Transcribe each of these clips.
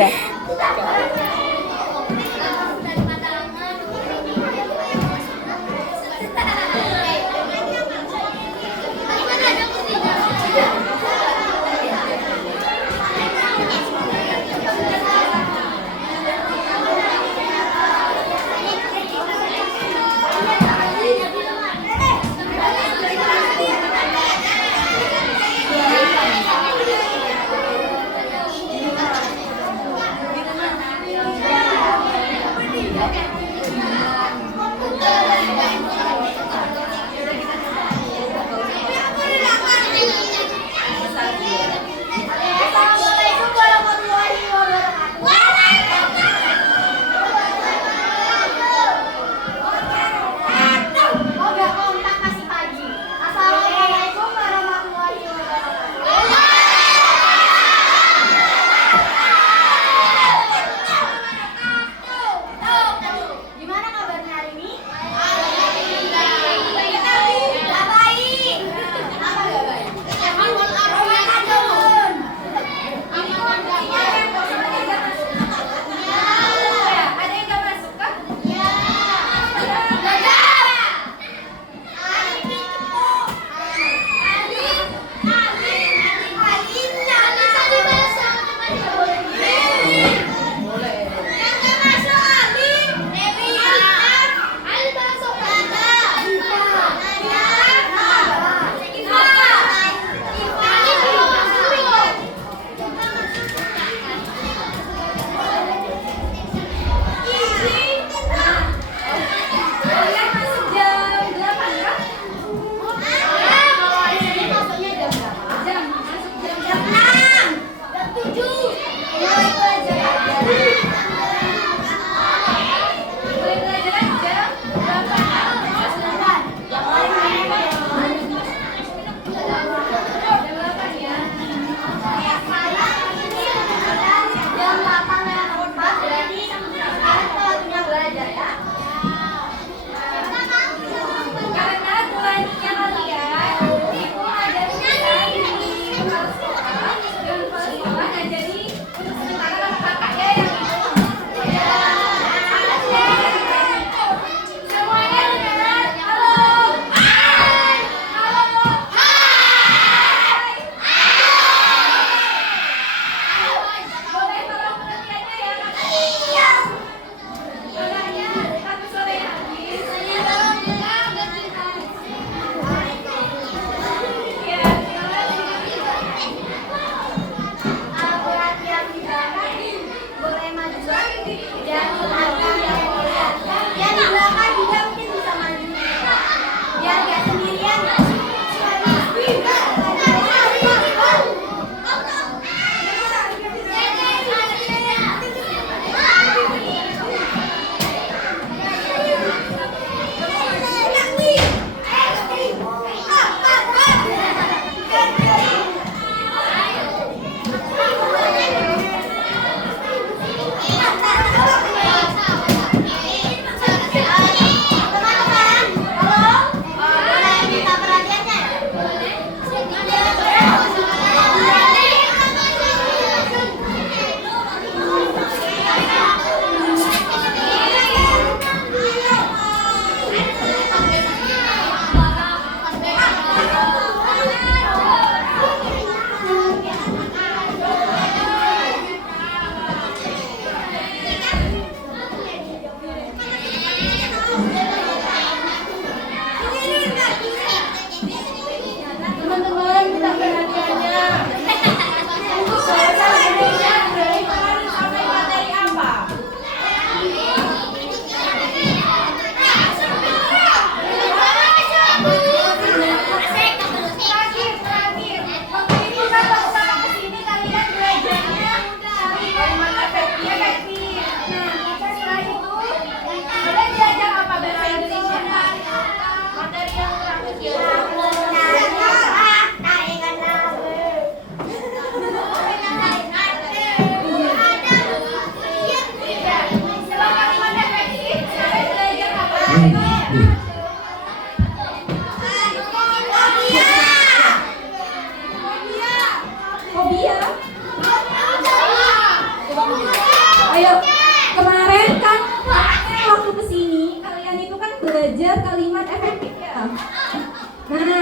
Dah.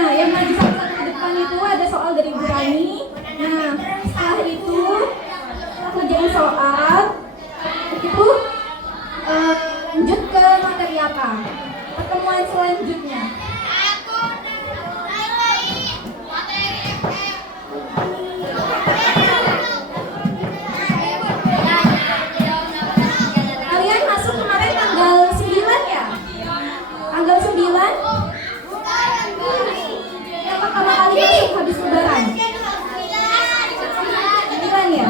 yang maju satu-satu ke depan itu ada soal dari Bu Rani. Nah, setelah itu kita kerjain soal. Itu lanjut ke materi apa? Pertemuan selanjutnya. Kalian masuk kemarin tanggal 9 ya? Tanggal 9? Yang pertama kali masuk habis lebaran? 9 ya?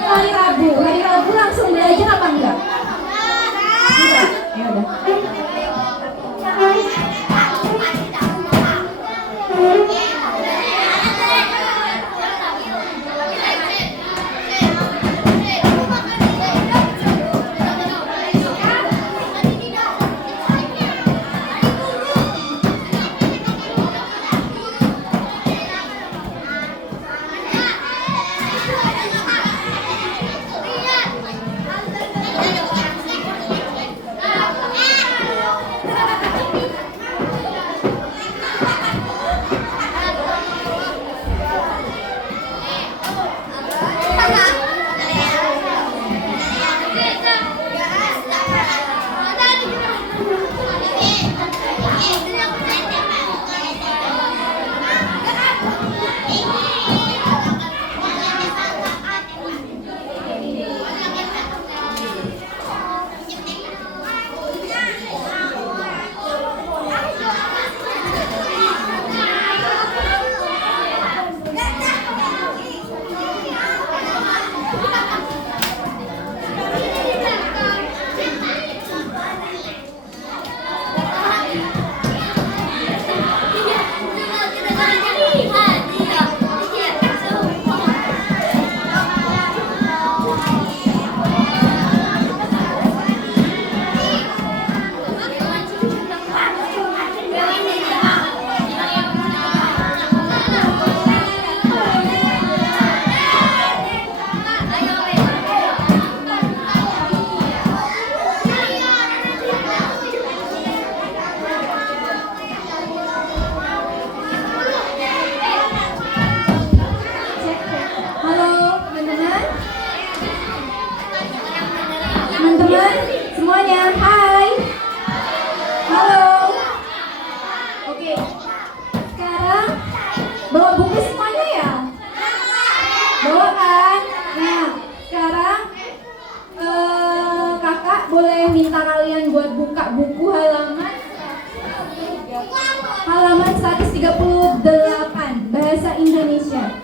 Hari Rabu. Hari Rabu langsung belajar apa enggak? Enggak? Ya udah. Teman-teman semuanya, hai. Halo. Oke. Sekarang bawa buku semuanya ya? Bawa kan? Nah, sekarang kakak boleh minta kalian buat buka buku halaman 138 Bahasa Indonesia.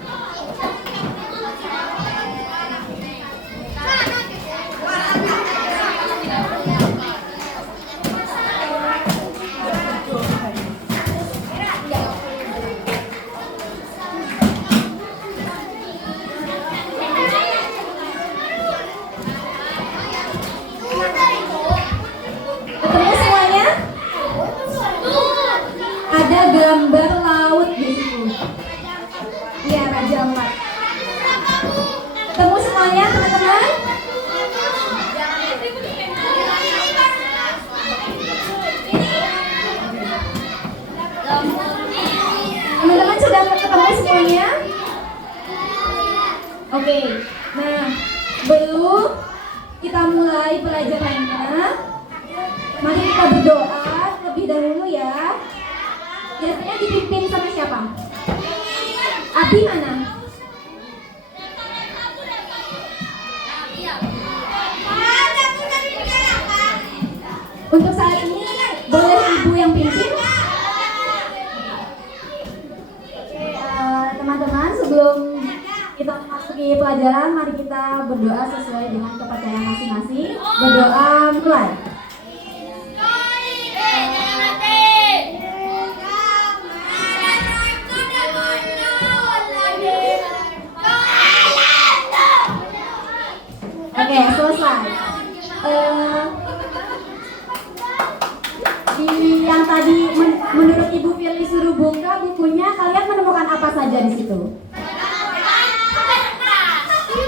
Ada gambar laut di situ. Iya, Raja Ampat. Ketemu semuanya, teman-teman? Teman-teman sudah ketemu semuanya? Oke. Nah, sebelum kita mulai pelajarannya, mari kita berdoa terlebih dahulu ya. Biasanya dipimpin sama siapa? Abi mana? Untuk saat ini boleh ibu yang pimpin? Oke, teman-teman, sebelum kita masuki pelajaran, mari kita berdoa sesuai dengan kepercayaan masing-masing. Berdoa mulai. Oke, selesai. Di yang tadi menurut Ibu Firly suruh buka bukunya, kalian menemukan apa saja di situ?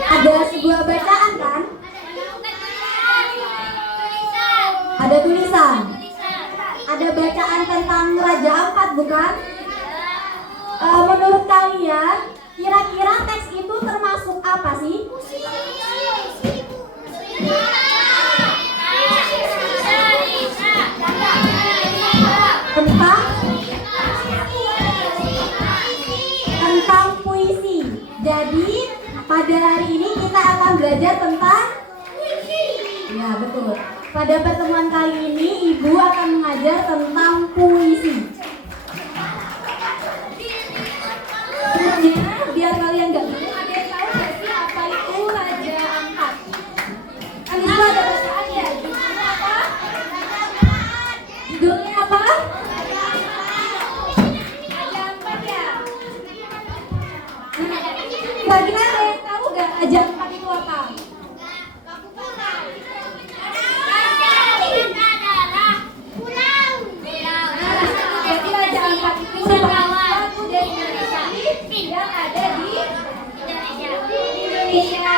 Ada sebuah bacaan kan? Ada tulisan. Ada bacaan tentang Raja Ampat bukan? menurut kalian, kira-kira teks itu termasuk apa sih? Tentang puisi. Jadi pada hari ini kita akan belajar tentang puisi. Ya betul. Pada pertemuan kali ini Ibu akan mengajar tentang puisi. Sebenarnya biar kalian gak bingung, ada yang tahu gak sih apa itu Raja Ampat? Kan itu ada bacaan ya. Judulnya apa? Judulnya apa? Raja Ampat ya. Kira-kira ada yang tahu gak Raja Ampat itu apa? Jadi Raja Ampat itu merupakan suatu destinasi yang ada di Indonesia.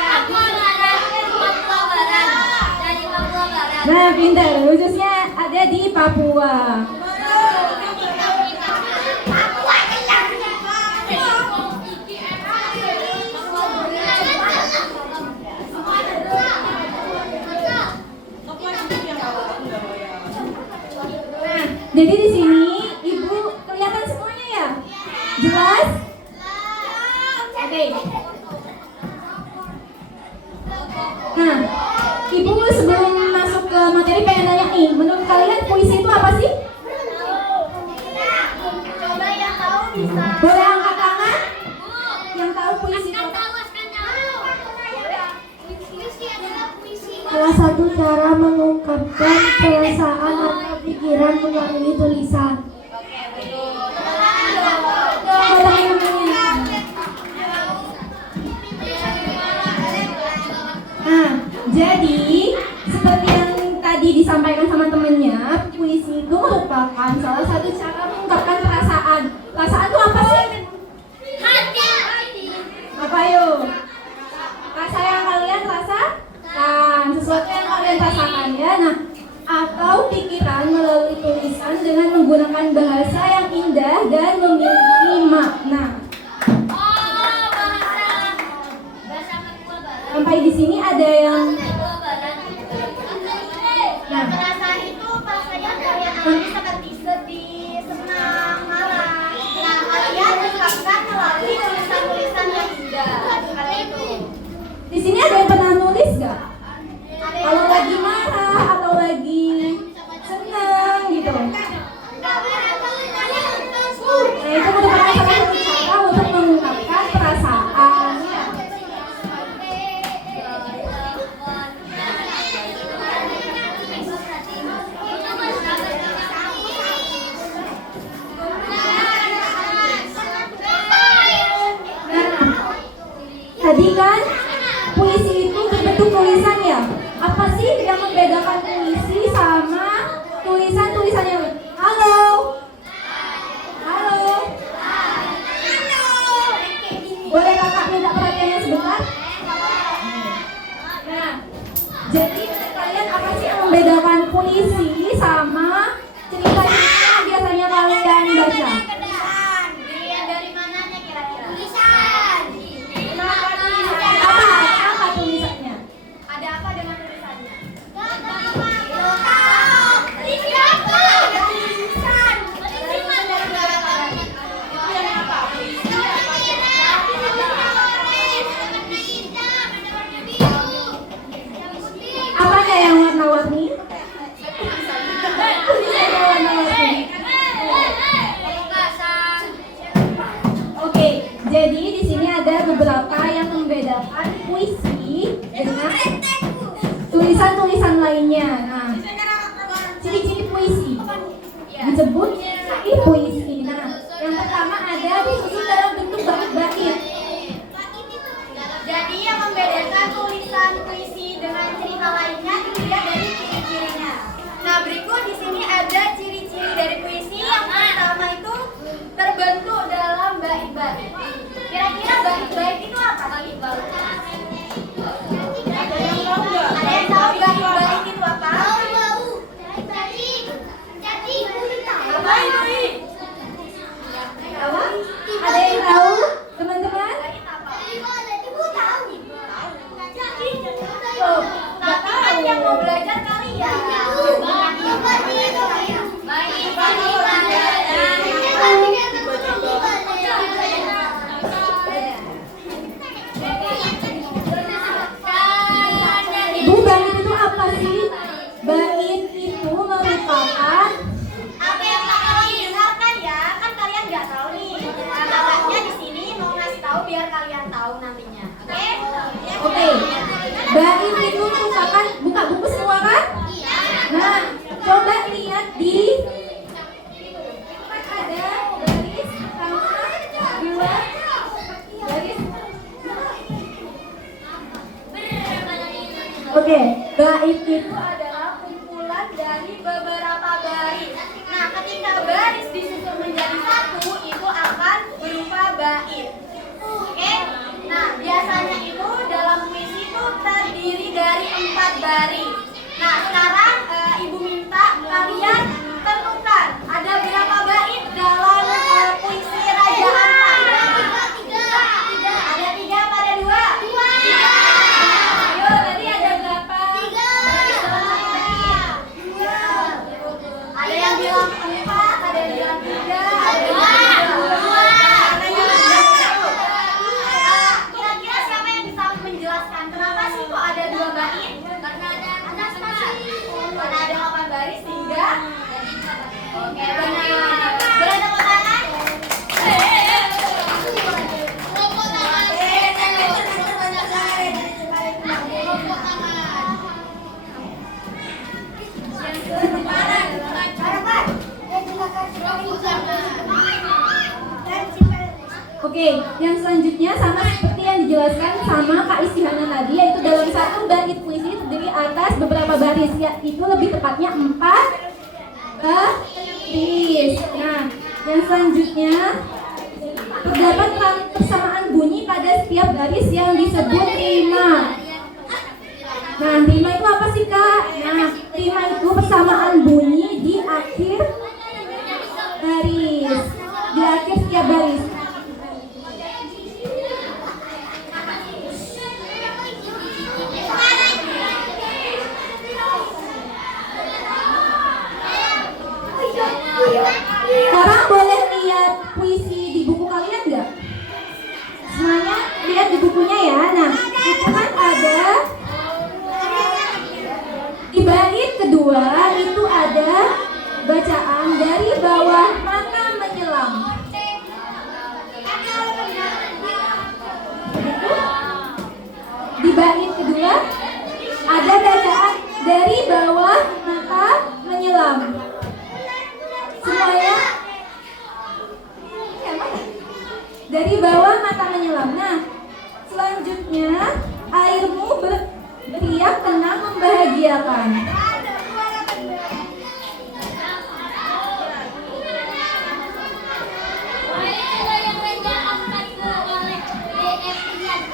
Nah, pintar. Khususnya ada di Papua. Jadi di sini Ibu kelihatan semuanya ya? Jelas? Oke. Nah, Ibu sebelum masuk ke materi pengen nanya nih, menurut kalian puisi itu apa sih? Coba yang tahu bisa. Boleh angkat tangan? Yang tahu puisi itu apa? Salah satu cara mengungkapkan perasaan atau pikiran melalui tulisan. Nah, jadi seperti yang tadi disampaikan sama temennya, puisi itu merupakan salah satu cara mengungkapkan perasaan. Perasaan itu apa sih? Apa yuk? Rasa yang kalian rasakan, sesuatu yang kalian rasakan ya. Nah, atau pikiran melalui tulisan dengan menggunakan bahasa yang indah dan memiliki makna. Sampai di sini ada yang Nah, perasaan itu bahasanya kalian seperti sedih, senang, marah. Nah, kalian ungkapkan melalui tulisan-tulisan yang indah. Seperti itu. di sini ada yang pernah nulis gak? Kalau lagi marah atau lagi senang gitu. Nah, itu merupakan salah satu cara untuk mengungkapkan perasaan. Tadi kan puisi itu berbentuk tulisan ya. Apa sih yang membedakan puisi sama tulisan-tulisan yang halo? Halo? Boleh kakak minta perhatiannya sebentar? Nah, jadi kalian apa sih yang membedakan puisi sama cerita yang biasanya kalian baca? Dari mananya kira-kira? Tulisan. Apa tulisannya? Ada apa dengan tulisannya? Apanya yang warna-warni? Tulisannya warna-warni. Oke, jadi di sini ada beberapa yang membedakan puisi dengan tulisan-tulisan lainnya. Nah, ciri-ciri puisi disebut puisi. Nah, yang pertama ada disusun dalam bentuk bait-bait. Jadi yang membedakan tulisan puisi dengan cerita lainnya dilihat dari ciri-cirinya. Nah, berikut di sini ada ciri-ciri dari puisi. Yang pertama itu terbentuk dalam bait-bait. Kira-kira bait-bait itu apa? Bait-bait. Ada yang tahu nggak? Ada yang tahu bait-bait itu apa? Apa? Ada yang Tahu teman-teman? Ibu tahu. Tuh, Kakak kan yang mau belajar kali ya. Bu, bait itu apa sih? Bait itu merupakan Apa yang kakak dengarkan ya? Kan kalian nggak tahu nih. Nah, kakaknya di sini mau ngasih tahu biar kalian tahu nantinya. Oke? Oke. Bait itu merupakan buka buku semua kan? Nah, coba lihat di ada baris sama dua baris. Oke, bait itu Adalah kumpulan dari beberapa baris. Nah, ketika baris disusun menjadi satu, itu akan berupa bait. Oke? Nah, biasanya itu dalam puisi itu terdiri dari 4 baris. Nah, sekarang Ibu minta kalian tentukan ada berapa bait dalam puisi Raja Ampat. Ada 3 apa ada 2? Ayo, tadi ada berapa? Baris dalam satu bait. Ada yang bilang 4, ada yang bilang 3, ada yang bilang 2. Kira-kira siapa yang bisa menjelaskan kenapa sih kok ada 2 bait? Karena ada 8 baris sehingga oke, benar. Boleh tepuk tangan? Oke, yang selanjutnya sama seperti yang dijelaskan sama Kak Istihana tadi, yaitu dalam satu bait puisi terdiri atas beberapa baris, yaitu lebih tepatnya 4 baris. Nah, yang selanjutnya terdapat persamaan bunyi pada setiap baris yang disebut rima. Nah, rima itu apa sih Kak? Nah, rima itu persamaan bunyi di akhir baris, di akhir setiap baris. Sekarang boleh lihat puisi di buku kalian nggak? Semuanya lihat di bukunya ya. Nah, itu kan ada di bait kedua itu ada bacaan dari bawah mata menyelam. Di bait kedua ada bacaan dari bawah mata menyelam. Semuanya dari bawah mata menyelam. Nah, selanjutnya airmu berteriak tenang membahagiakan.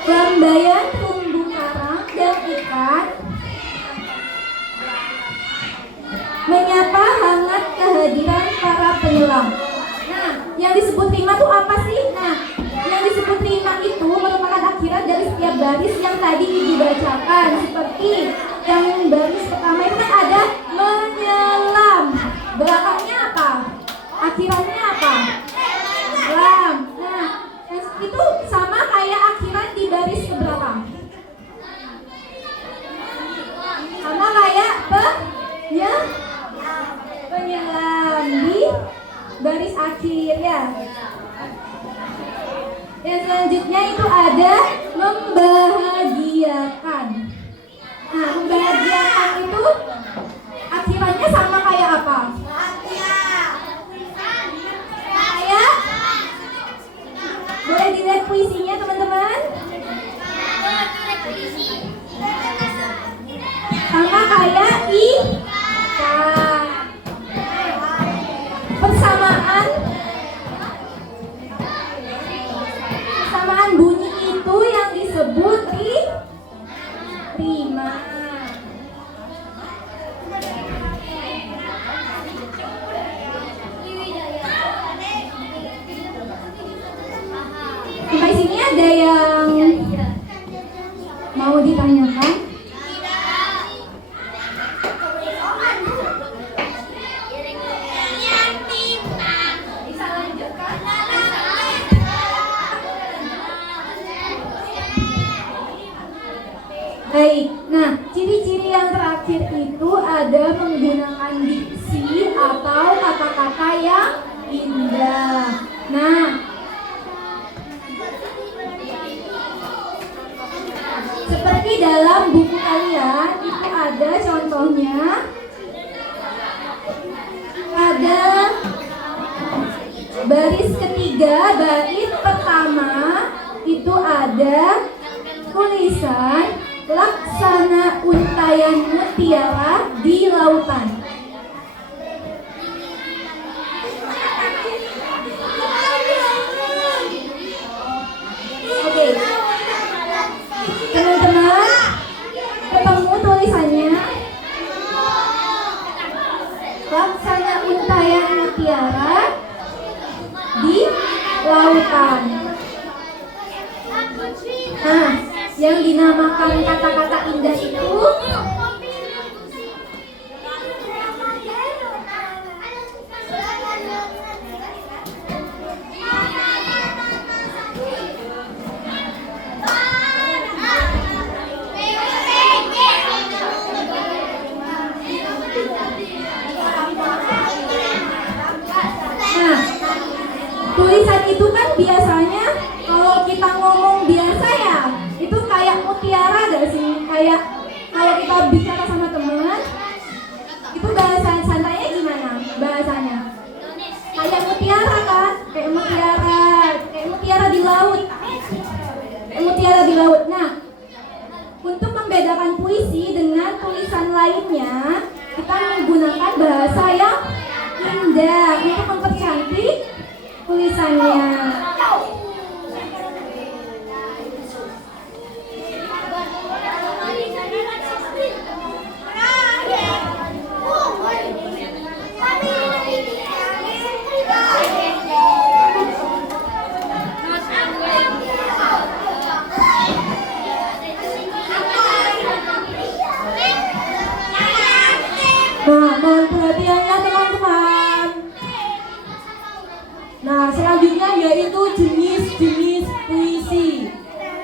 Lambaian terumbu karang dan ikan menyapa hangat kehadiran para penyelam. Nah, yang disebut rima itu apa sih? Nah, yang disebut rima itu merupakan akhiran dari setiap baris yang tadi dibacakan. Seperti yang baris pertama itu kan ada menyelam. Belakangnya apa? Akhirannya apa? Lam. Nah, itu sama kayak akhiran di baris keberapa? Sama kayak penyelam di baris akhir ya. Yang selanjutnya itu ada membahagiakan. Nah, membahagiakan itu akhirannya sama kayak apa? Kayak boleh dilihat puisinya teman-teman? Sama kayak ikan. Persamaan bunyi itu yang disebut rima. Ada yang mau ditanyakan? Baik, nah ciri-ciri yang terakhir itu ada menggunakan diksi atau kata-kata yang indah. Nah, seperti dalam buku kalian itu ada contohnya, ada baris ketiga, bait pertama itu ada tulisan laksana untayan mutiara di lautan. Oke, teman-teman ketemu tulisannya laksana untayan mutiara di lautan. Nah, yang dinamakan kata-kata indah itu tulisan itu kan biasanya kalau kita ngomong biasa ya itu kayak mutiara gak sih? Kayak kalau kita bicara sama teman itu bahasa santainya gimana bahasanya? Kayak mutiara kan? Kayak mutiara di laut. Kayak mutiara di laut. Nah, untuk membedakan puisi dengan tulisan lainnya kita menggunakan bahasa yang indah untuk mempercantik tulisannya. Nah, mohon perhatiannya teman-teman. Nah, selanjutnya yaitu jenis-jenis puisi.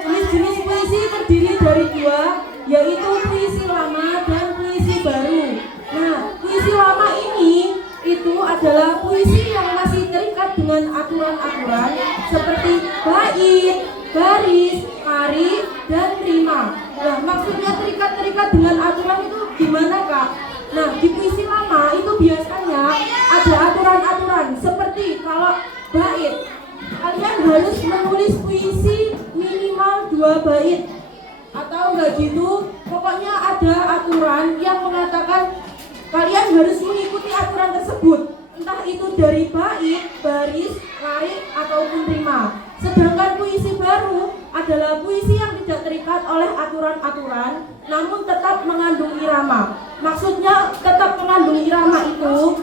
Jenis-jenis puisi terdiri dari dua, yaitu puisi lama dan puisi baru. Nah, puisi lama ini itu adalah puisi yang masih terikat dengan aturan-aturan seperti bait, baris, kari, dan rima. Nah, maksudnya terikat dengan aturan itu gimana, Kak? Nah, di puisi lama itu biasanya ada aturan-aturan seperti kalau bait, kalian harus menulis puisi minimal 2 bait atau enggak gitu. Pokoknya ada aturan yang mengatakan kalian harus mengikuti aturan tersebut, entah itu dari bait, baris, kari, ataupun rima. Sedangkan puisi baru adalah puisi yang tidak terikat oleh aturan-aturan, namun tetap mengandung irama. Maksudnya tetap mengandung irama itu,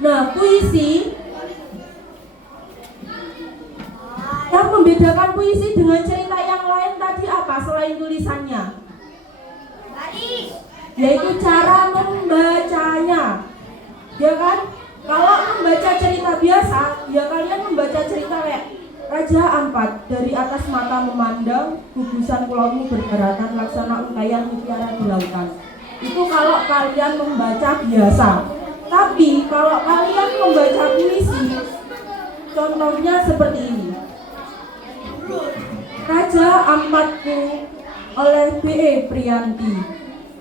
nah puisi yang membedakan puisi dengan cerita yang lain tadi apa selain tulisannya? Yaitu cara membacanya, ya kan? Kalau membaca cerita biasa, ya kalian membaca cerita kayak Raja Ampat, dari atas mata memandang, gugusan pulaumu berdaratan, laksana untayan mutiara di lautan. Itu kalau kalian membaca biasa. Tapi kalau kalian membaca puisi, contohnya seperti ini. Raja Ampatku oleh B.E. Priyanti.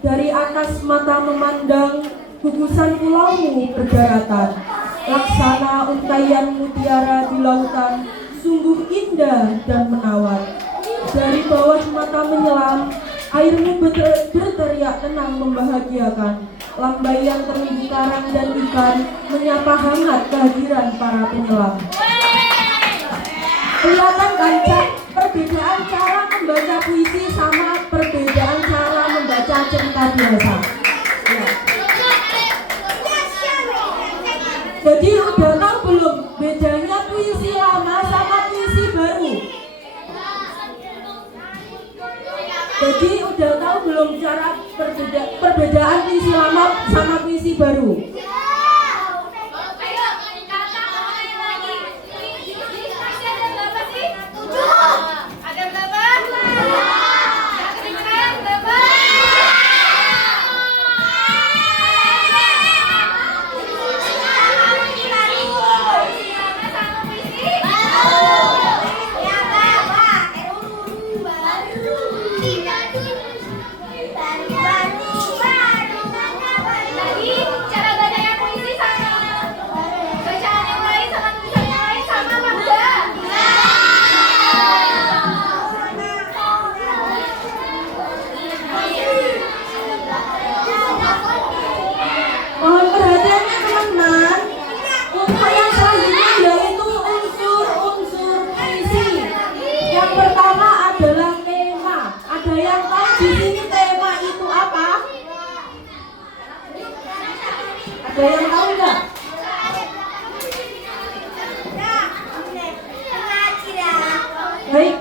Dari atas mata memandang, gugusan pulaumu berdaratan, laksana untayan mutiara di lautan, sungguh indah dan menawan. Dari bawah mata menyelam, airmu berteriak tenang membahagiakan. Lambaian terumbu karang dan ikan menyapa hangat kehadiran para penyelam. Kelihatan kan perbedaan cara membaca puisi sama perbedaan cara membaca cerita biasa. Ya. Jadi udah tahu belum bedanya puisi lama sama puisi baru? antara perbedaan puisi lama sama puisi baru? Mohon perhatiannya teman-teman. Untuk yang selanjutnya yaitu unsur-unsur puisi. Yang pertama adalah tema. Ada yang tahu di sini tema itu apa? Ada yang tahu nggak? Baik.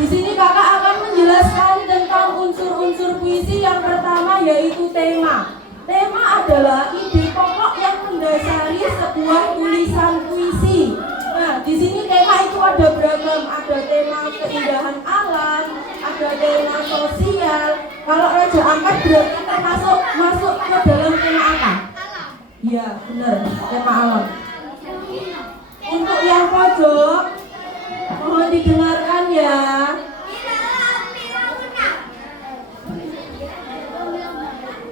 Di sini kakak akan menjelaskan tentang unsur-unsur puisi. Yang pertama yaitu tema. Tema adalah ide pokok yang mendasari sebuah tulisan puisi. Nah, di sini tema itu ada beragam, ada tema keindahan alam, ada tema sosial. Kalau Raja Ampat berarti masuk ke dalam tema apa? Iya, benar, tema alam. Untuk yang pojok, mohon didengarkan ya.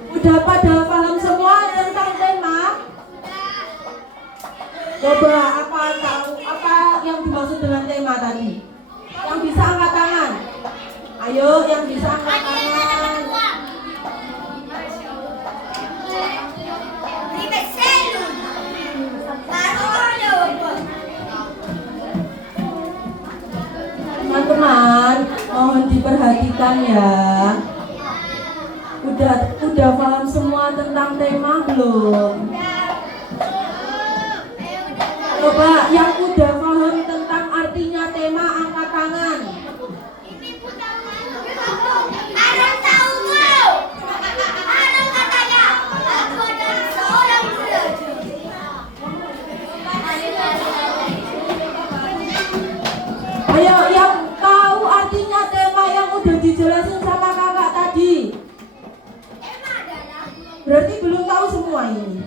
Udah pada paham semua tentang tema? Coba apa yang dimaksud dengan tema tadi? Yang bisa angkat tangan. Ayo, yang bisa angkat tangan. Teman-teman, mohon diperhatikan ya. Udah paham semua tentang tema belum? Coba yang udah paham tentang artinya tema angkat tangan. Ayo yang tahu artinya tema yang udah dijelasin sama kakak tadi. Berarti belum tahu semua ini.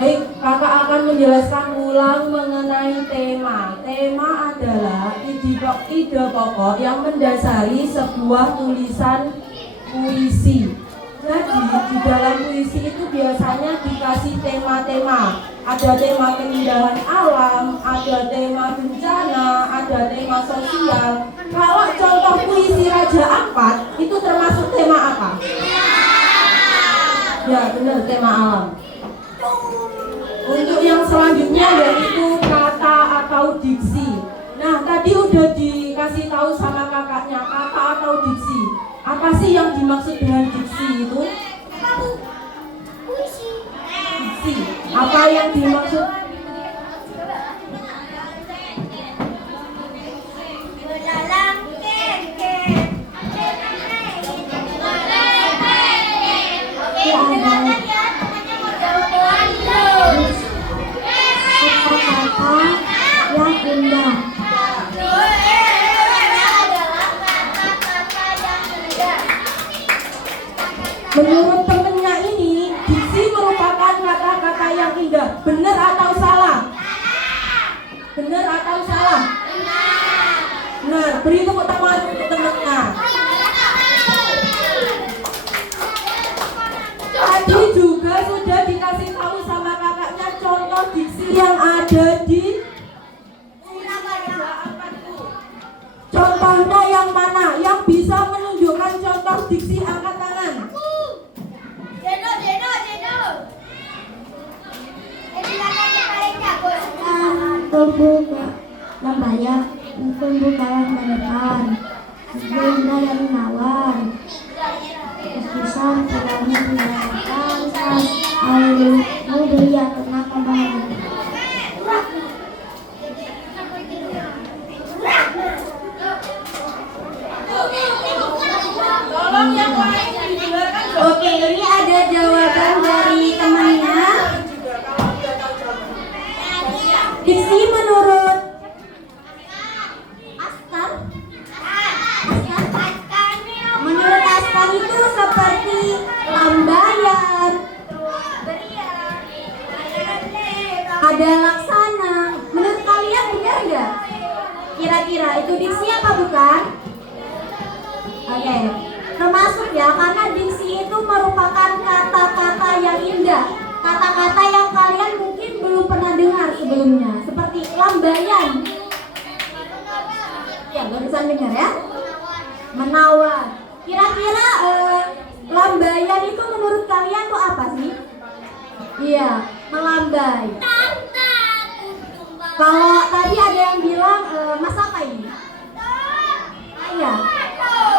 Baik, kakak akan menjelaskan ulang mengenai tema. Tema adalah ide pokok yang mendasari sebuah tulisan puisi. Jadi di dalam puisi itu biasanya dikasih tema-tema. Ada tema keindahan alam, ada tema bencana, ada tema sosial. Kalau contoh puisi Raja Ampat itu termasuk tema apa? Ya benar, tema alam. Untuk yang selanjutnya yaitu kata atau diksi. Nah tadi udah dikasih tahu sama kakaknya kata atau diksi. Apa sih yang dimaksud dengan diksi itu? Diksi. Apa yang dimaksud? Yang indah. Menurut temennya ini, diksi merupakan kata-kata yang indah. Benar atau salah? Benar atau salah? Benar. Beri tepuk tangan untuk temennya. Tadi juga sudah dikasih tahu sama kakaknya contoh diksi yang ada di contohnya yang mana? Yang bisa menunjukkan contoh diksi angkat tangan. Membayar pembukaan menekan benda yang menawar kesusahan pelangi menawar tas air mobil yang kena pembahasan. masuk ya, karena diksi itu merupakan kata-kata yang indah, kata-kata yang kalian mungkin belum pernah dengar sebelumnya, seperti lambaian. Ya, barusan dengar ya. Menawan. Kira-kira lambaian itu menurut kalian tuh apa sih? Iya, melambai. Kalau tadi ada yang bilang Mas apa ini? Iya,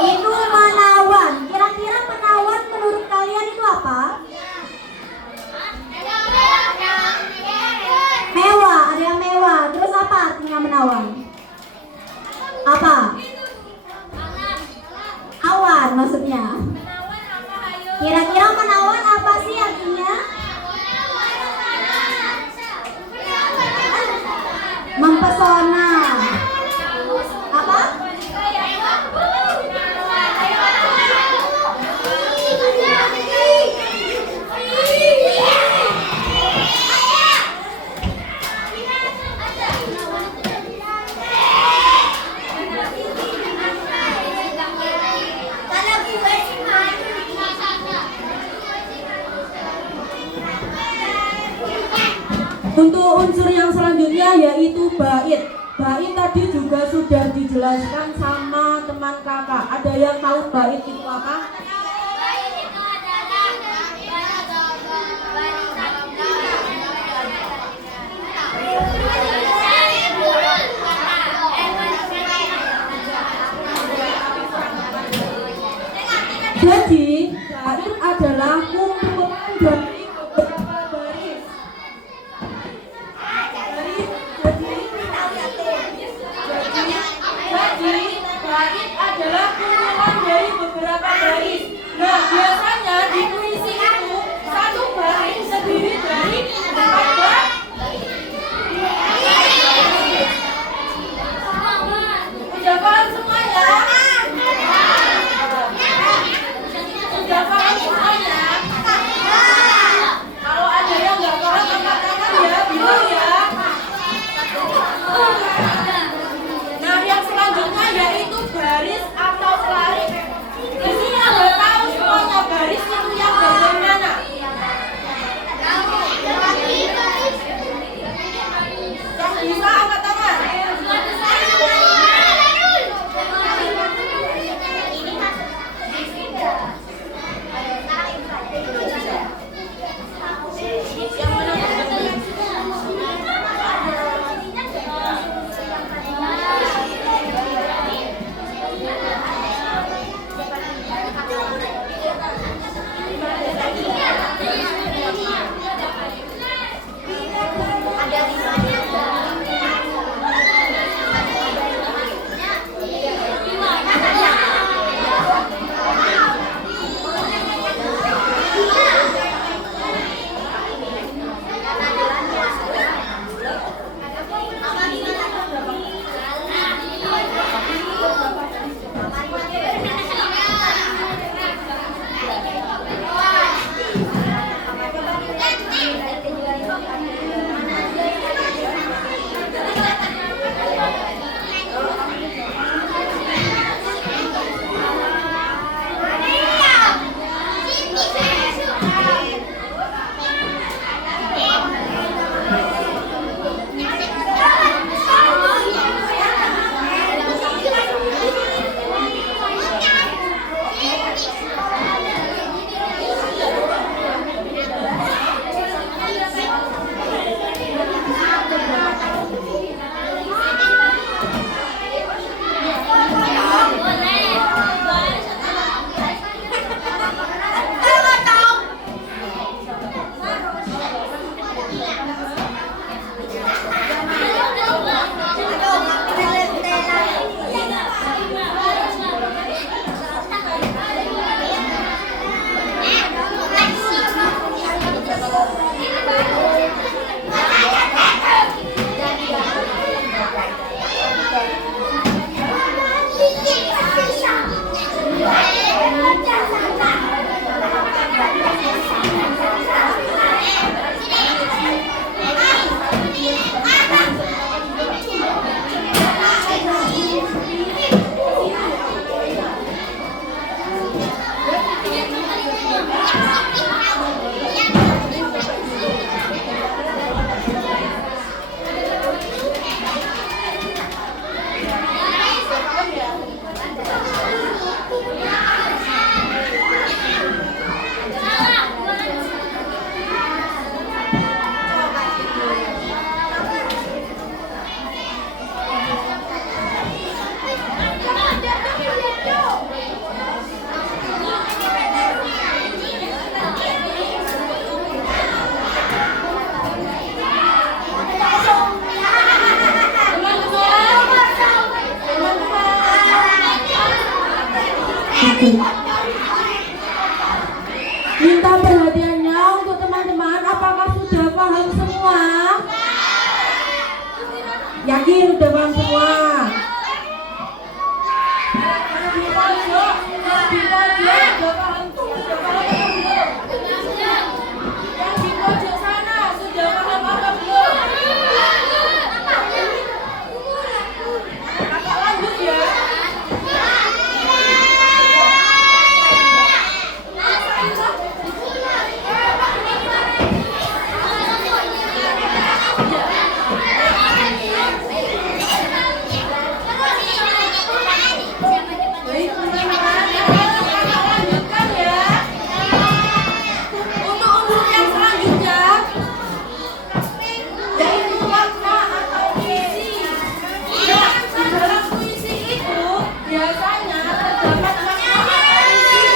itu menawan. Kira-kira menawan menurut kalian itu apa? Mewah, ada yang mewah. Terus apa artinya menawan? Apa? Awan maksudnya. Kira-kira menawan apa sih artinya? Mempesona. Apa? Untuk unsur yang selanjutnya yaitu bait. Bait tadi juga sudah dijelaskan sama teman kakak. Ada yang tahu bait itu apa? Jadi bait adalah kumpulan dari beberapa baris. Jadi bait adalah kumpulan dari beberapa baris. Nah, biasanya di puisi itu satu baris terdiri dari 4 baris. Udah paham semuanya? Udah paham semuanya? Kalau ada yang nggak paham angkat tangan ya, bilang ya. Nah, yang selanjutnya yaitu baris atau baris. Di sini ada tahu semuanya baris itu yang bagaimana? Yang bisa angkat tangan. Yang mana? Rajin udah paham semua. Di pojok udah paham tuh, udah paham apa belum? Yang di pojok sana sudah paham apa belum? Kakak lanjut ya. Baik teman-teman, kakak lanjutkan ya. Untuk yang selanjutnya, yaitu makna atau puisi. Nah, di dalam puisi itu biasanya terdapat makna atau isi.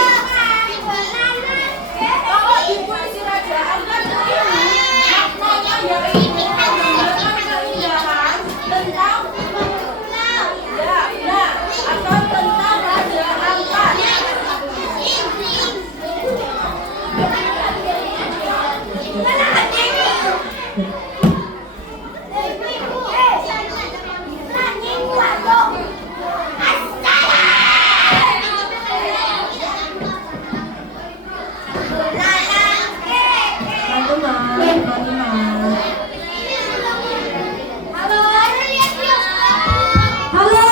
Kalau di puisi Raja Ampat ini, maknanya yaitu menggambarkan keindahan tentang atau tentang Raja Ampat. Teman-teman. Halo.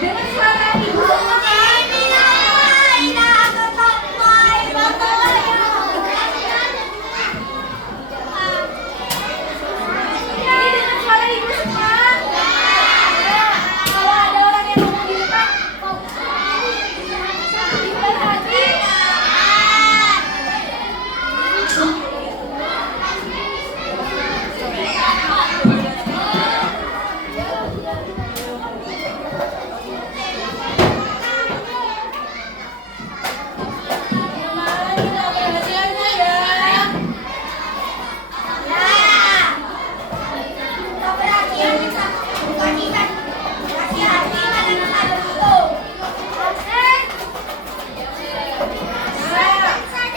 Dengan suara ibu semua kan? Ini dengan suara ibu semua. Kalau ada orang yang ngomong di depan, diperhati. Teman-teman, kita perhatiannya ya.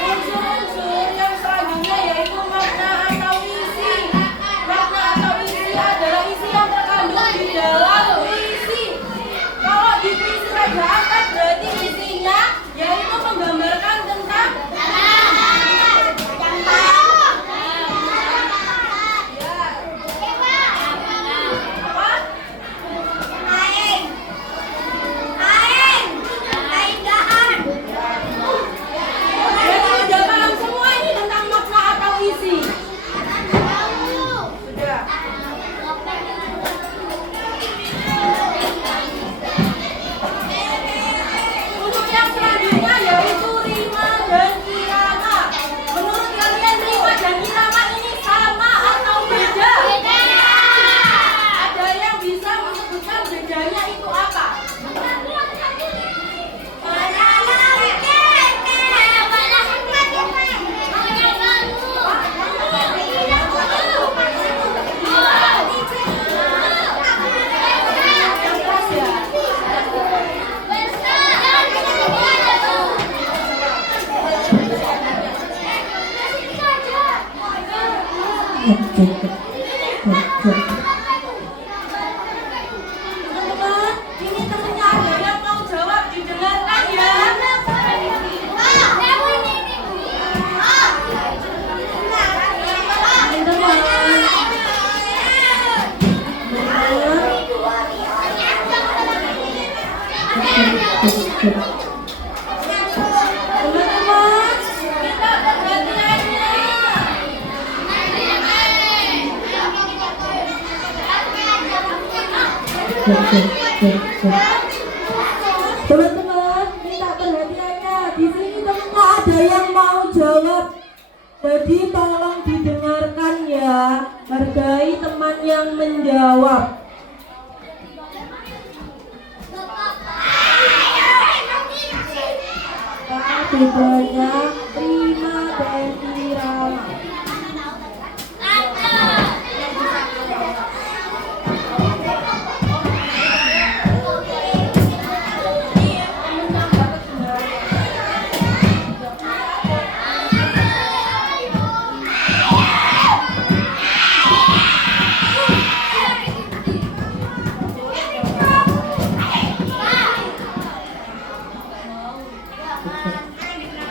Unsur-unsur yang selanjutnya yaitu makna atau isi. Makna atau isi adalah isi yang terkandung di dalam puisi. Kalau di puisi Raja Ampat berarti isinya yaitu menggambarkan tentang apa? Berarti udah paham semua ini tentang makna atau isi. Sudah. Untuk yang selanjutnya yaitu rima dan irama. Menurut kalian rima dan irama ini sama atau beda? Ada yang bisa menyebutkan bedanya itu apa? Yang keras ya. Teman-teman, ini temennya ada yang mau jawab, didengarkan ya. Teman-teman, kita perhatiannya. Teman-teman, minta perhatiannya. Di sini temennya ada yang mau jawab. Jadi tolong didengarkan ya. Hargai teman yang menjawab. Apa bedanya rima dan irama?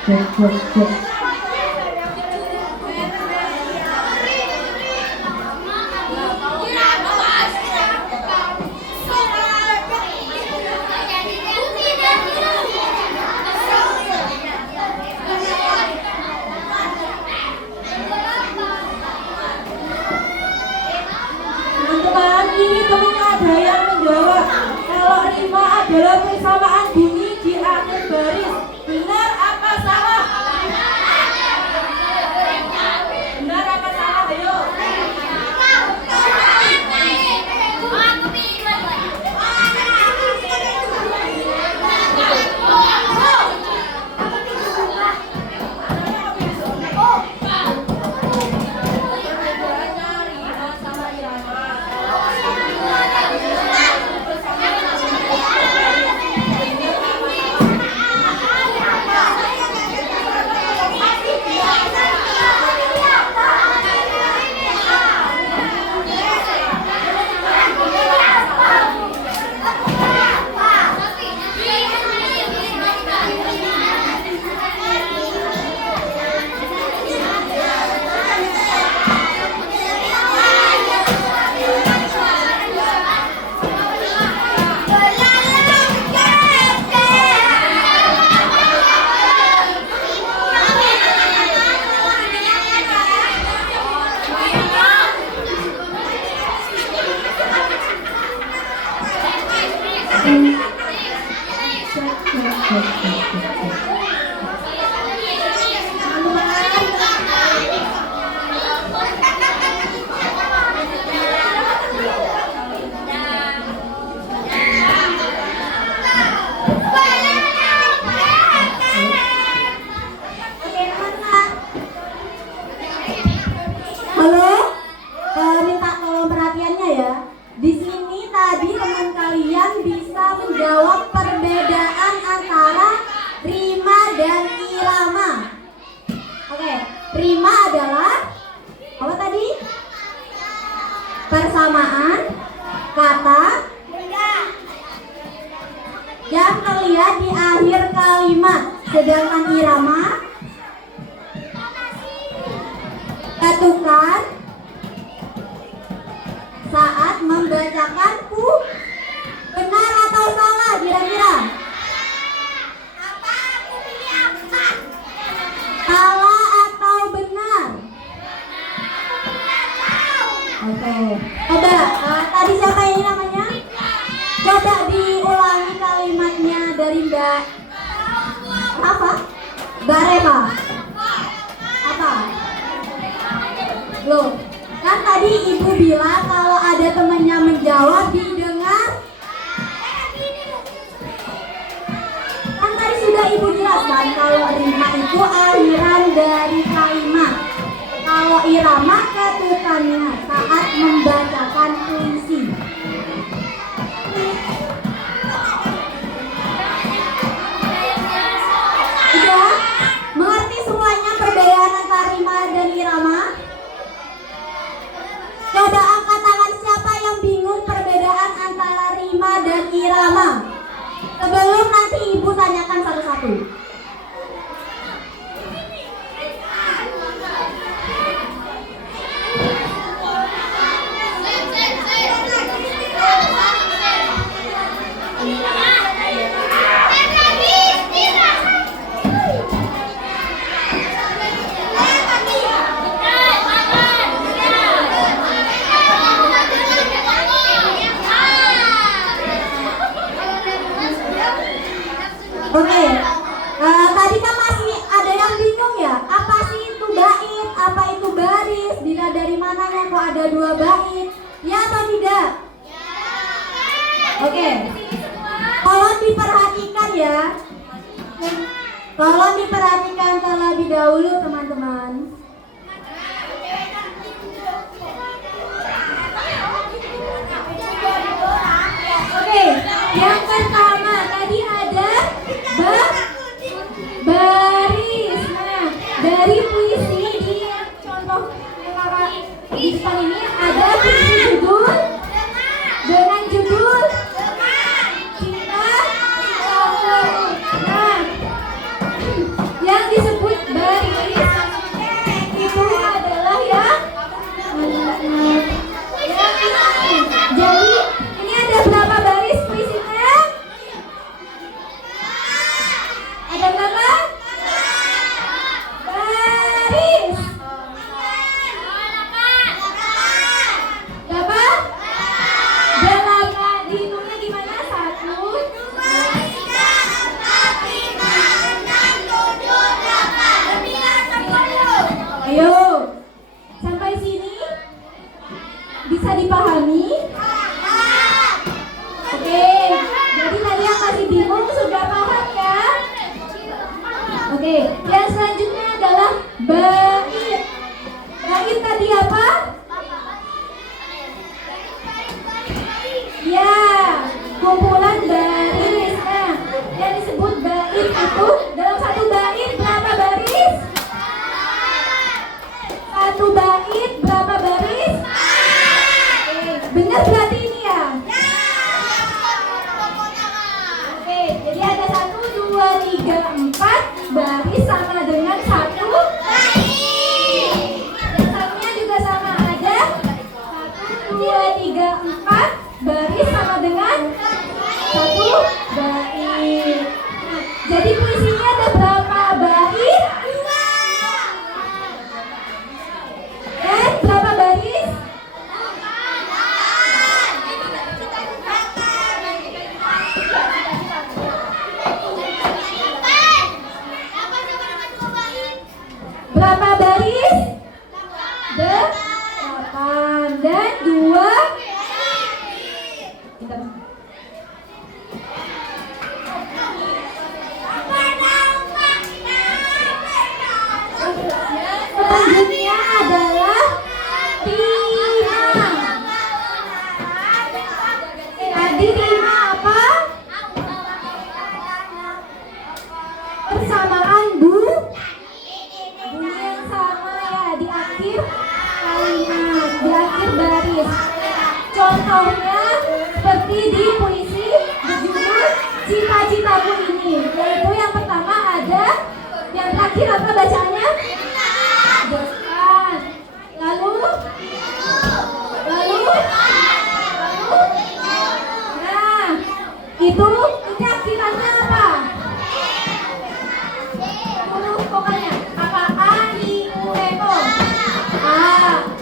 Cek cek cek. Teman-teman, ini temennya ada yang menjawab. Kalau Rima adalah persamaan bunyi di akhir baris. Benar apa salah? Benar apa salah? Ayo. Halo, minta tolong perhatiannya ya. Di sini tadi teman kalian bisa menjawab perbedaan antara rima dan irama. Oke, rima adalah apa tadi? Persamaan kata yang terlihat di akhir kalimat. Sedangkan irama ketukan saat membacakan ku. Benar atau salah kira-kira? Salah atau benar? Oke. Coba tadi siapa ini namanya? Coba diulangi kalimatnya dari Mbak apa? Mbak Rema. Apa? Loh, kan tadi ibu bilang kalau ada temannya menjawab didengar. Kan tadi sudah ibu jelaskan kalau rima itu akhiran dari kalimat. Kalau irama ketukannya saat membacakan puisi. Udah? Mengerti semuanya perbedaan antara rima dan irama? Coba angkat tangan siapa yang bingung perbedaan antara rima dan irama. Sebelum nanti ibu tanyakan satu-satu. Oke, tadi kan masih ada yang bingung ya, apa sih itu bait, apa itu baris, dilihat dari mananya kok ada dua bait, ya atau tidak? Oke, tolong diperhatikan ya, tolong diperhatikan terlebih dahulu teman-teman. Oke, yang pertama tadi ada baris. Nah, dari puisi di contoh di depan ini ada puisi judul dengan judul Cinta. Nah, yang di yang selanjutnya adalah bait. Bait tadi apa? Ya, kumpulan baris. Nah, yang disebut bait itu dalam satu bait berapa baris? Satu bait berapa baris? Benar berarti ini ya? Oke, jadi ada 1, 2, 3, 4 baris sama dengan 1 bait. Yang satunya juga sama, ada 1, 2, 3, 4 baris sama dengan 1 bait. Nah, jadi puisinya ada berapa bait? Dan berapa baris? Berapa baris? 8 dan 2 selanjutnya adalah rima. Tadi rima apa? Persamaan bunyi yang sama ya di akhir kalimat, di akhir baris. Contohnya seperti di puisi berjudul Cita-citaku ini, yaitu yang pertama ada, yang terakhir apa bacaannya? Depan. Lalu nah, itu ini akhirannya apa? Huruf pokoknya apa? A, I, U, E, O.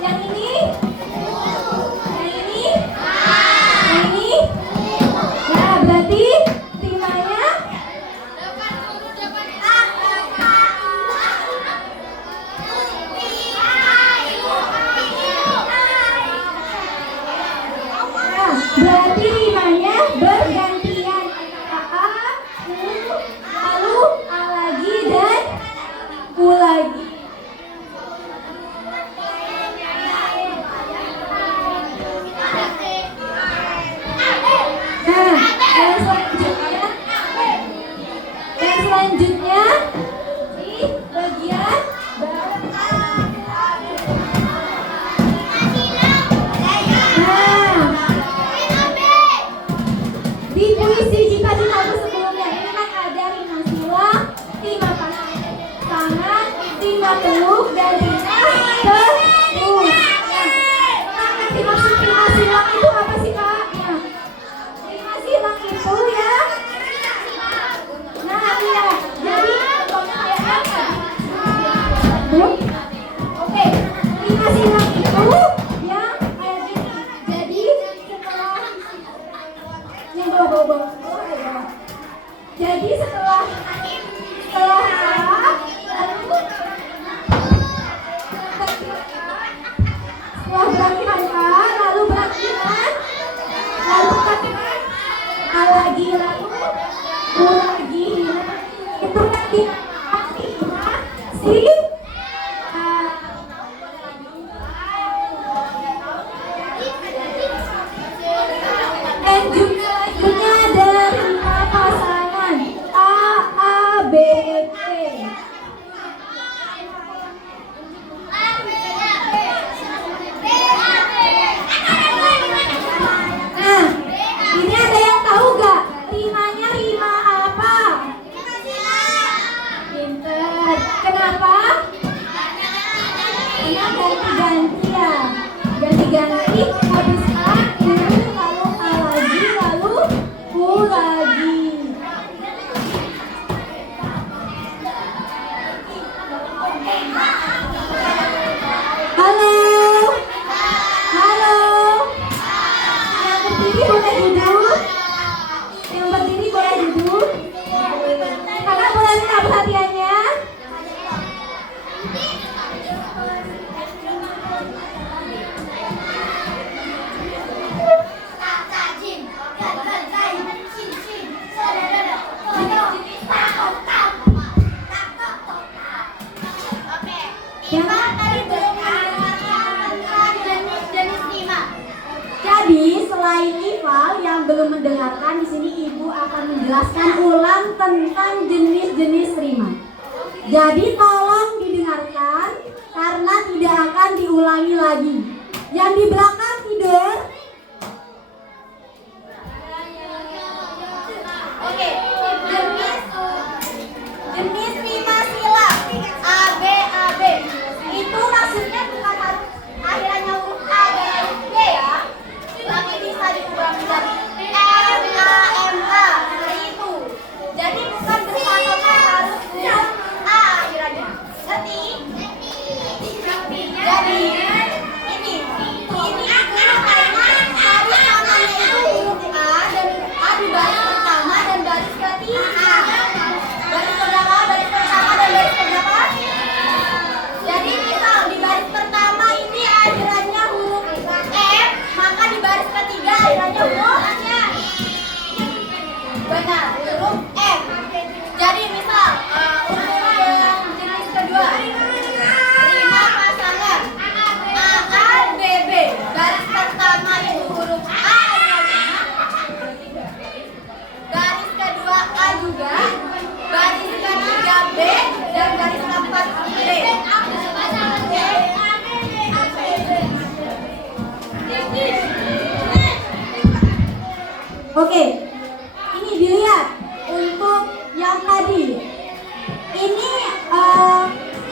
Yang ini? Nah, berarti rimanya berarti rimanya bergantian. A, U, lalu A lagi dan U lagi. Nah, yang selanjutnya di bagian di puisi Cita-citaku sebelumnya ini kan ada rima silang, rima pasangan, rima peluk, dan rima terus. Nah, nanti maksud rima silang itu apa sih Kak? Nah, rima silang itu ya. Nah, iya. Jadi contohnya kayak apa? Oke, rima silang itu yang kayak gini. Jadi setelah yang bawah-bawah. Jadi setelah A, lalu setelah berakhiran A, lalu berakhiran, lalu berakhiran A lagi, lalu U lagi. Itu kan di si A. Dan juga selanjutnya ada rima pasangan A, B, T. Nah, ini ada yang tahu gak rimanya rima apa? Pinter. Kenapa? Kita tadi belum mendengarkan jenis-jenis rima. Jadi selain Ival yang belum mendengarkan, di sini Ibu akan menjelaskan ulang tentang jenis-jenis rima. Jadi tolong didengarkan karena tidak akan diulangi lagi. Yang di belakang tidur. Oke, jenis rima silab A B A B. Itu maksudnya bukan harus akhirannya huruf A dan huruf B ya, tapi bisa diubah menjadi M A M A seperti itu. Jadi bukan berpatokan harus huruf A akhirannya. Ngerti? Jadi ini karena harus namanya itu huruf A dan A di baris pertama dan baris ketiga. Baris pertama, baris pertama dan baris keberapa? Jadi misal di baris pertama ini akhirannya huruf M, maka di baris ketiga akhirannya huruf benar, huruf M. Jadi misal untuk yang jenis kedua, rima pasangan A A B B. Baris pertama itu huruf A akhirannya. Baris kedua A juga, baris ketiga B dan baris keempat B. Oke, ini dilihat untuk yang tadi. Ini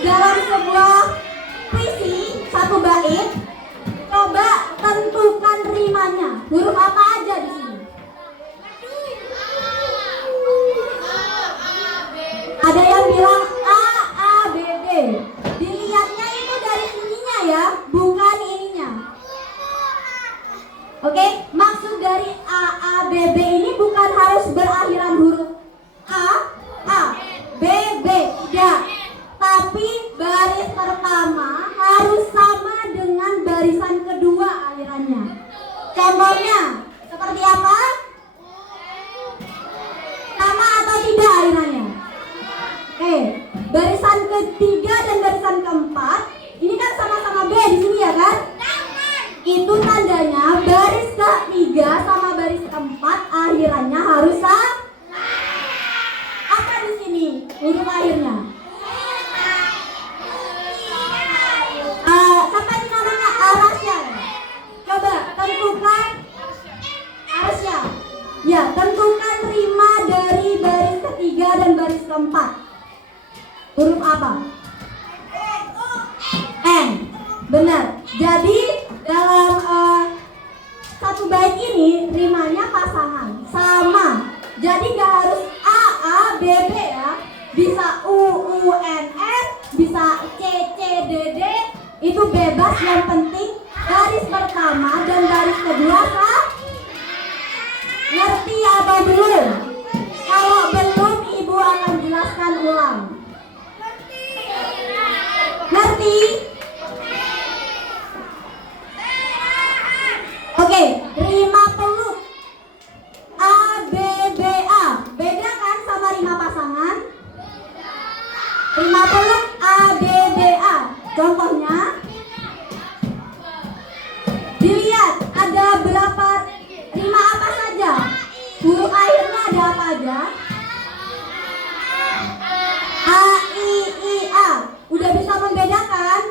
dalam sebuah puisi satu bait. Coba tentukan rimanya. Huruf apa aja di sini? Ada yang bilang A A B B. Dilihatnya itu dari ininya ya, bukan ininya. Oke, maksud dari A A B B ini bukan harus berakhiran huruf A B B, tidak. Tapi baris pertama harus sama dengan barisan kedua akhirannya. Contohnya seperti apa? Sama atau tidak akhirannya? Barisan ketiga dan barisan keempat ini kan sama-sama B di sini ya kan? Itu tandanya baris ketiga sama baris keempat akhirannya harus sama. Apa di sini huruf akhirnya? Siapa ini namanya Arasya? Coba tentukan Arasya. Ya, tentukan rima dari baris ketiga dan baris keempat. Huruf apa? N. Benar. Jadi dalam satu bait ini rimanya pasangan sama. Jadi nggak harus A A B B ya. Bisa U U N N, bisa C C D D. Itu bebas, yang penting baris pertama dan baris kedua sah. Ngerti apa belum? Kalau belum, Ibu akan jelaskan ulang. Ngerti? Oke, rima peluk A B B A. Beda kan sama rima pasangan? Rima peluk A B B A. Contohnya, dilihat ada berapa rima apa saja. Huruf akhirnya ada apa aja? A I I A. Udah bisa membedakan?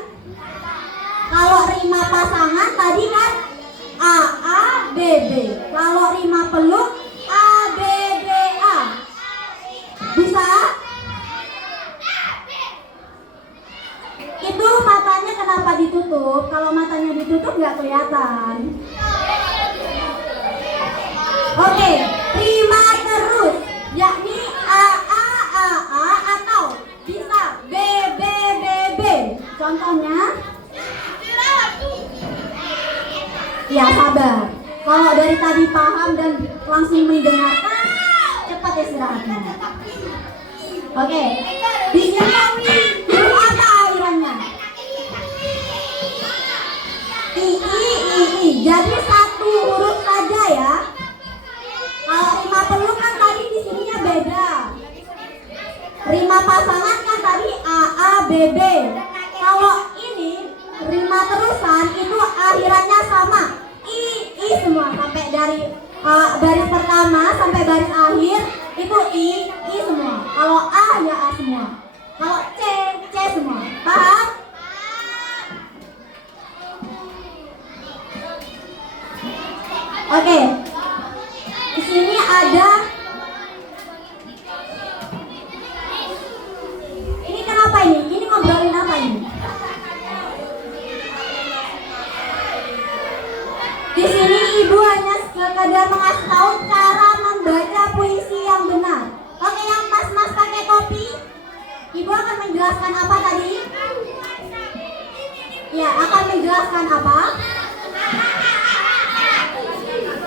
Kalau rima pasangan tadi kan A A B B. Kalau rima peluk A B B A. Bisa? Itu matanya kenapa ditutup? Kalau matanya ditutup nggak kelihatan. Oke, rima terus, yakni A A A A atau bisa B B B B. Contohnya? Ya sabar. Kalau dari tadi paham dan langsung mendengarkan, cepat istirahatnya. Oke, di sini huruf apa akhirannya? I. Jadi satu huruf saja ya. Kalau rima peluk kan tadi di sininya beda. Rima pasangan kan tadi A A B B. Kalau dari baris pertama sampai baris akhir itu I semua. Kalau A ya A semua. Kalau C semua. Paham? Oke. Di sini ada. Ini kenapa ini? Ini ngobrolin apa ini? Di sini ibu hanya sekedar mengasih tahu cara membaca puisi yang benar. Oke, yang mas pakai topi, ibu akan menjelaskan apa tadi? Ya, akan menjelaskan apa?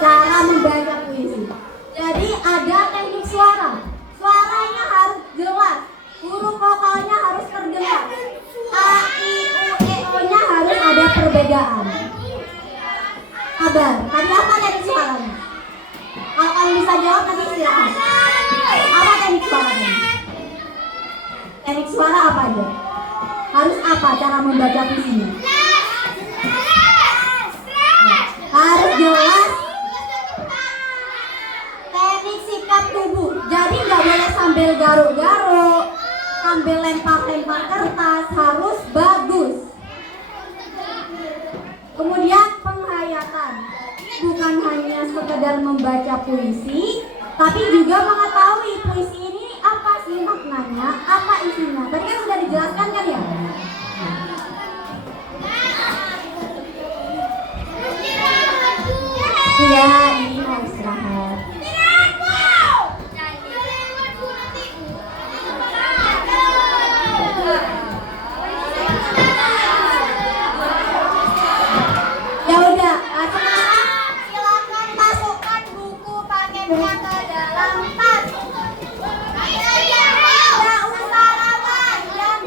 Cara membaca puisi. Jadi ada teknik suara. Suaranya harus jelas. Huruf vokalnya harus terdengar. A, I, U, E, O-nya harus ada perbedaan. Sabar, tadi apa teknik suaranya? Kalau kamu bisa jawab nanti istirahat. Apa teknik suaranya? Teknik suara apa aja? Harus apa cara membaca puisinya? Harus jelas. Teknik sikap tubuh. Jadi nggak boleh sambil garuk-garuk, sambil lempar-lempar kertas, harus bagus. Kemudian penghayatan. Bukan hanya sekedar membaca puisi, tapi juga mengetahui puisi ini apa sih maknanya, apa isinya. Tadi kan sudah dijelaskan kan ya? Iya, ini mau istirahat. Ya udah, sekarang silakan masukkan buku paketnya ke dalam tas. Tidak usah lama, jangan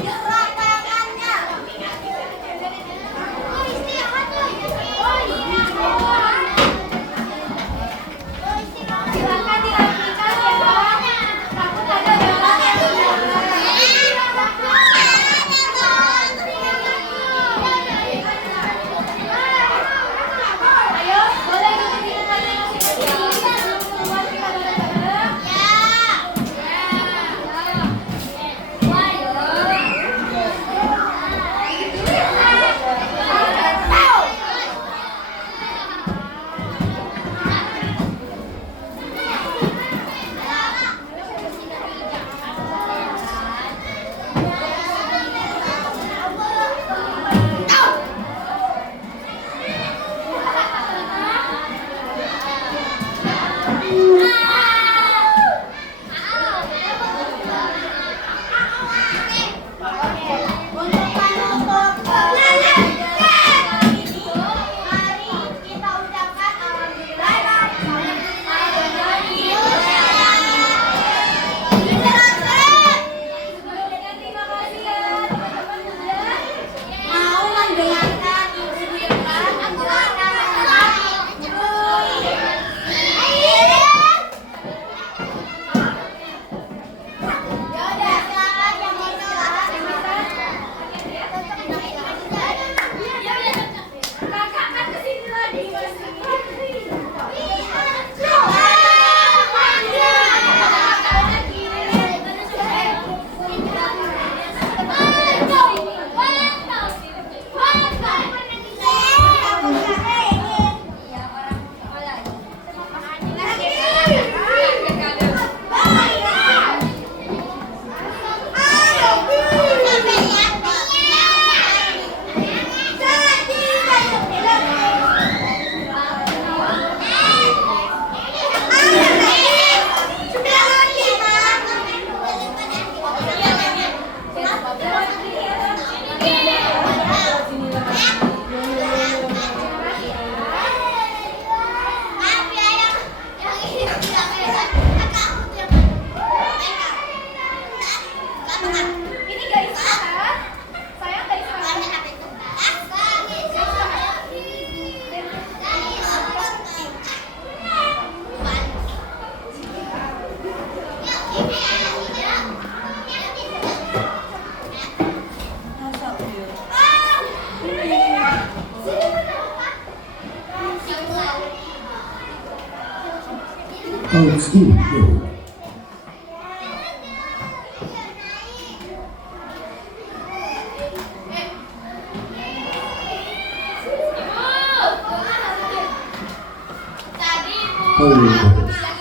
Coach Indo. Tadi Coach